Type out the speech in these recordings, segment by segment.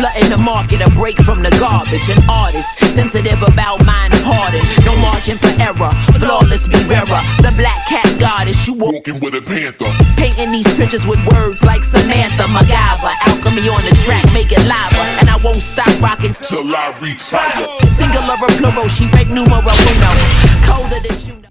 Flooding the market, a break from the garbage. An artist, sensitive about mind pardon. No margin for error, flawless be bearer. The black cat goddess, you walking with a panther. Painting these pictures with words like Samantha, MacGyver. Alchemy on the track, make it lava. And I won't stop rocking till I retire. Singular or plural, she break numero uno. Colder than you know.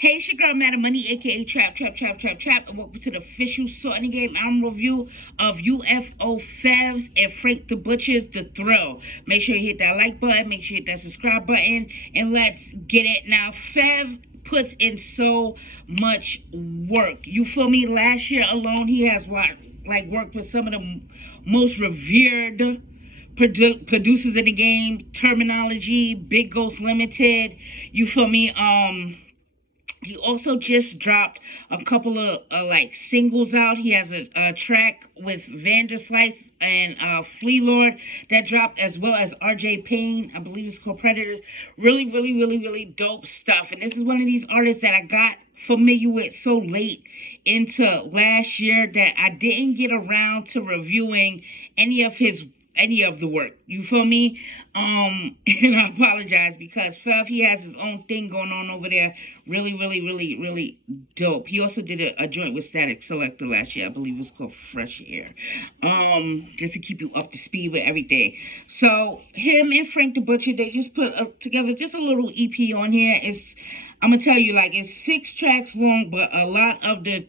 Hey, it's your girl, Madam Money, aka Trap, and welcome to the official Sorting Game album review of UFO FEVs and Frank the Butcher's The Thrill. Make sure you hit that like button, make sure you hit that subscribe button, and let's get it. Now, FEV puts in so much work. You feel me? Last year alone, he has worked with some of the most revered producers in the game. Terminology, Big Ghost Limited. You feel me? He also just dropped a couple of singles out. He has a track with Vanderslice and Flea Lord that dropped, as well as RJ Payne. I believe it's called Predators. Really dope stuff. And this is one of these artists that I got familiar with so late into last year that I didn't get around to reviewing any of the work. You feel me? And I apologize because FEV, he has his own thing going on over there. Really dope. He also did a joint with Static Selector last year. I believe it was called Fresh Air. Just to keep you up to speed with everything. So him and Frank the Butcher, they just put together just a little EP on here. I'm gonna tell you, it's 6 tracks long, but a lot of the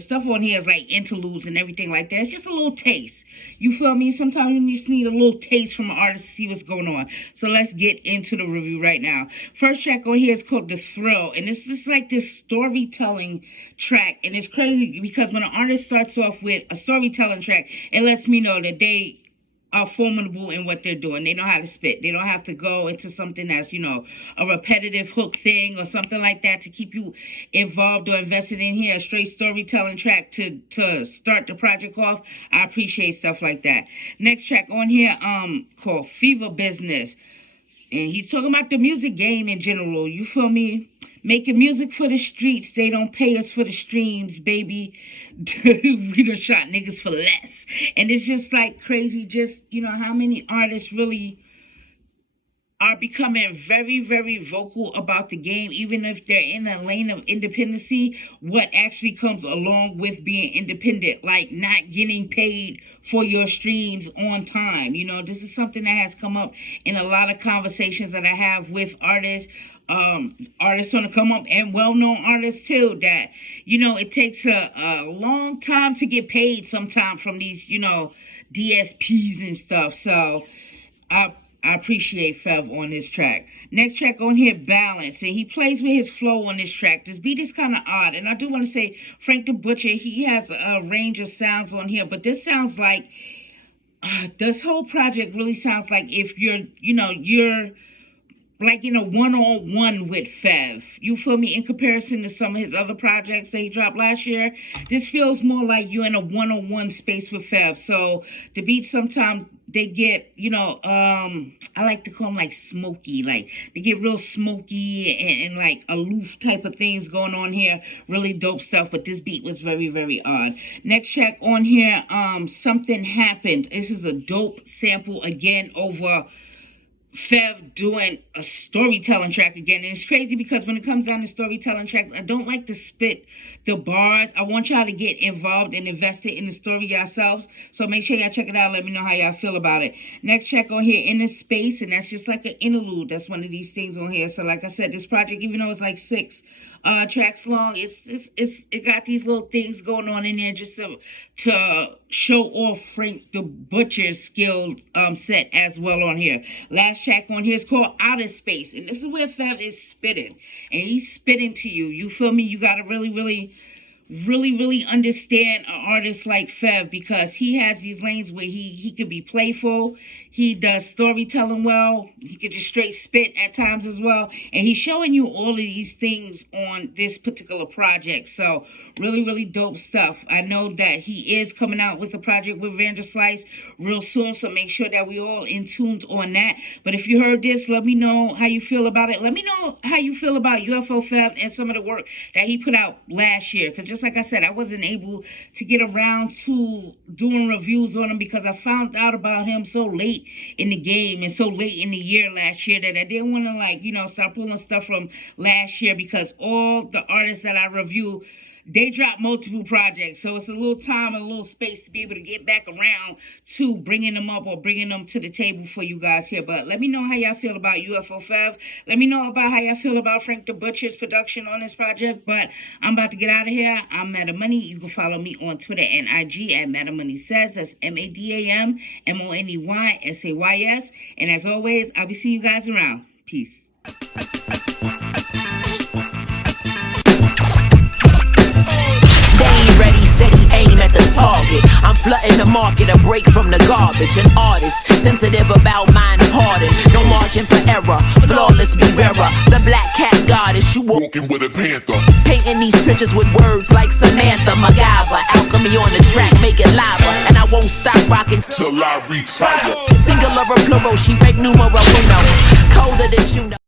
stuff on here is like interludes and everything like that. It's just a little taste. You feel me? Sometimes you just need a little taste from an artist to see what's going on. So let's get into the review right now. First track on here is called The Thrill. And it's just like this storytelling track. And it's crazy because when an artist starts off with a storytelling track, it lets me know that they are formidable in what they're doing. They know how to spit. They don't have to go into something that's, a repetitive hook thing or something like that to keep you involved or invested in here. A straight storytelling track to start the project off. I appreciate stuff like that. Next track on here, called Fever Business. And he's talking about the music game in general. You feel me? Making music for the streets. They don't pay us for the streams, baby. We done shot niggas for less. And it's just crazy, just, how many artists really are becoming very vocal about the game, even if they're in a lane of independency. What actually comes along with being independent, like not getting paid for your streams on time. This is something that has come up in a lot of conversations that I have with artists. Artists on the come up and well-known artists too, that it takes a long time to get paid sometimes from these DSPs and stuff. So I appreciate FEV on this track. Next track on here, Balance, and he plays with his flow on this track. This beat is kind of odd, and I do want to say Frank the Butcher, he has a range of sounds on here, but this sounds like this whole project really sounds like if you're like in a one-on-one with FEV. You feel me? In comparison to some of his other projects that he dropped last year, this feels more like you're in a one-on-one space with FEV. So the beats sometimes they get, I like to call them like smoky. Like they get real smoky and like aloof type of things going on here. Really dope stuff, but this beat was very odd. Next track on here, Something Happened. This is a dope sample again over FEV doing a storytelling track again. And it's crazy because when it comes down to storytelling tracks, I don't like to spit the bars. I want y'all to get involved and invested in the story yourselves. So make sure y'all check it out. Let me know how y'all feel about it. Next track on here, Inner Space, and that's just like an interlude. That's one of these things on here. So like I said, this project, even though it's like 6 tracks long, it got these little things going on in there just to show off Frank the Butcher's skill set as well on here. Last track on here is called Outer Space, and this is where FEV is spitting, and he's spitting to you. You feel me? You gotta really understand an artist like FEV because he has these lanes where he could be playful. He does storytelling well. He could just straight spit at times as well. And he's showing you all of these things on this particular project. So really dope stuff. I know that he is coming out with a project with Vanderslice real soon. So make sure that we all in tune on that. But if you heard this, let me know how you feel about it. Let me know how you feel about UFO FEV and some of the work that he put out last year. Because just like I said, I wasn't able to get around to doing reviews on him because I found out about him so late in the game and so late in the year last year that I didn't want to, like, you know, start pulling stuff from last year, because all the artists that I review, they drop multiple projects, so it's a little time and a little space to be able to get back around to bringing them up or bringing them to the table for you guys here. But let me know how y'all feel about UFO FEV. Let me know about how y'all feel about Frank the Butcher's production on this project. But I'm about to get out of here. I'm Meta Money. You can follow me on Twitter and IG at Meta Money Says. That's MADAMMONEYSAYS. And as always, I'll be seeing you guys around. Peace. Ready, steady, aim at the target. I'm flooding the market, a break from the garbage. An artist, sensitive about mind pardon. No margin for error, flawless be rarer. The black cat goddess, you walking with a panther. Painting these pictures with words like Samantha, MacGyver. Alchemy on the track, make it lava. And I won't stop rocking till I retire. Singular or plural, she break numero uno. Colder than you know.